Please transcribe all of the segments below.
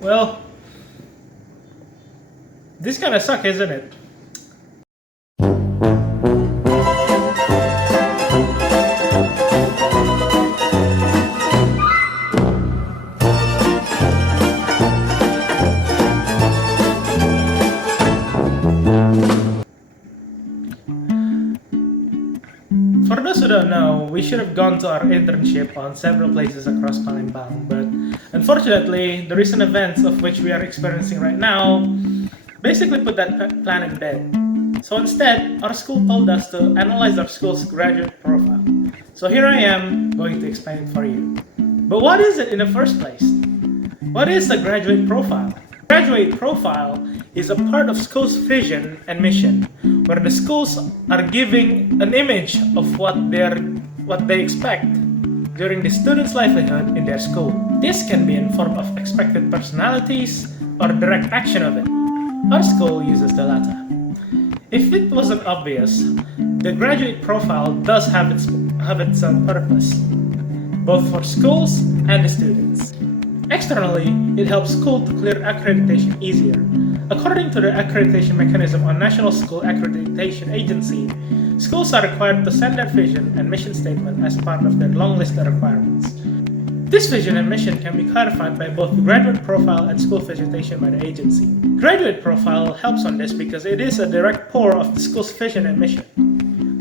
Well, this kind of suck, isn't it? For those who don't know, we should have gone to our internship on several places across Palembang, but unfortunately, the recent events of which we are experiencing right now basically put that plan in bed. So instead, our school told us to analyze our school's graduate profile. So here I am going to explain it for you. But what is it in the first place? What is the graduate profile? Graduate profile is a part of school's vision and mission, where the schools are giving an image of what they expect during the student's livelihood in their school. This can be in form of expected personalities or direct action of it. Our school uses the latter. If it wasn't obvious, the graduate profile does have its purpose, both for schools and the students. Externally, it helps school to clear accreditation easier. According to the accreditation mechanism on National School Accreditation Agency, schools are required to send their vision and mission statement as part of their long list of requirements. This vision and mission can be clarified by both the graduate profile and school visitation by the agency. Graduate profile helps on this because it is a direct pour of the school's vision and mission.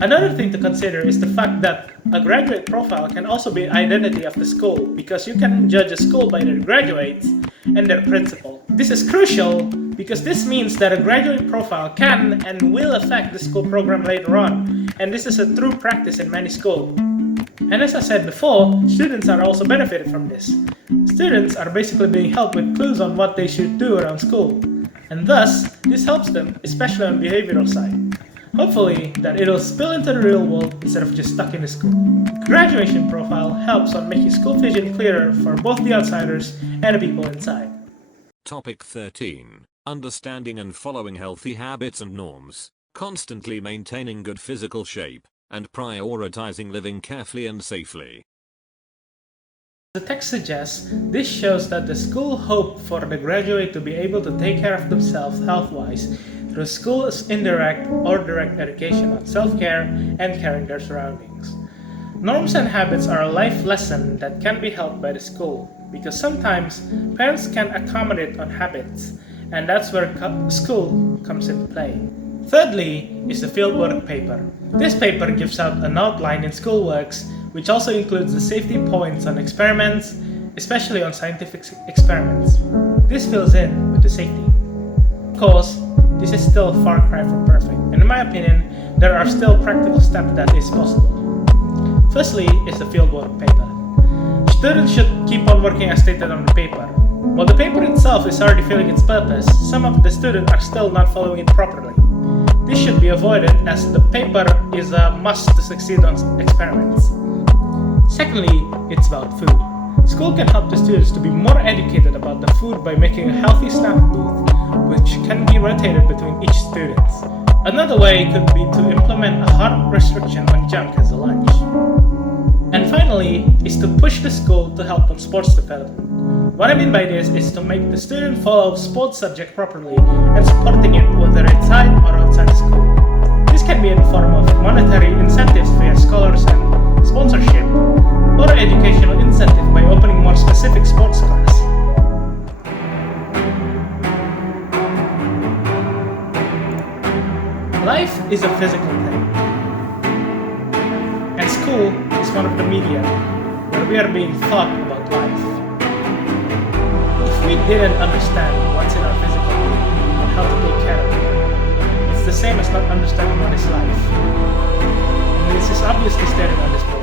Another thing to consider is the fact that a graduate profile can also be identity of the school, because you can judge a school by their graduates and their principal. This is crucial because this means that a graduate profile can and will affect the school program later on, and this is a true practice in many schools. And as I said before, students are also benefited from this. Students are basically being helped with clues on what they should do around school, and thus this helps them, especially on the behavioral side. Hopefully that it'll spill into the real world instead of just stuck in the school. Graduation profile helps on making school vision clearer for both the outsiders and the people inside. Topic 13. Understanding and following healthy habits and norms, constantly maintaining good physical shape, and prioritizing living carefully and safely. The text suggests, this shows that the school hoped for the graduate to be able to take care of themselves health-wise through school's indirect or direct education on self-care and caring their surroundings. Norms and habits are a life lesson that can be helped by the school, because sometimes parents can accommodate on habits, and that's where school comes into play. Thirdly is the fieldwork paper. This paper gives out an outline in schoolworks, which also includes the safety points on experiments, especially on scientific experiments. This fills in with the safety. Of course, this is still a far cry from perfect, and in my opinion, there are still practical steps that is possible. Firstly is the fieldwork paper. Students should keep on working as stated on the paper. While the paper itself is already filling its purpose, some of the students are still not following it properly. This should be avoided as the paper is a must to succeed on experiments. Secondly, it's about food. School can help the students to be more educated about the food by making a healthy snack booth, which can be rotated between each student. Another way could be to implement a hard restriction on junk as a lunch. And finally, is to push the school to help on sports development. What I mean by this is to make the student follow sports subject properly and supporting it whether inside or outside school. This can be in the form of monetary incentives via scholars and sponsorship, or educational incentive by opening more specific sports class. Life is a physical thing, and school is one of the media where we are being taught about life. If we didn't understand what's in our physical being and how to take care of it, it's the same as not understanding what is life. And this is obviously stated on this book.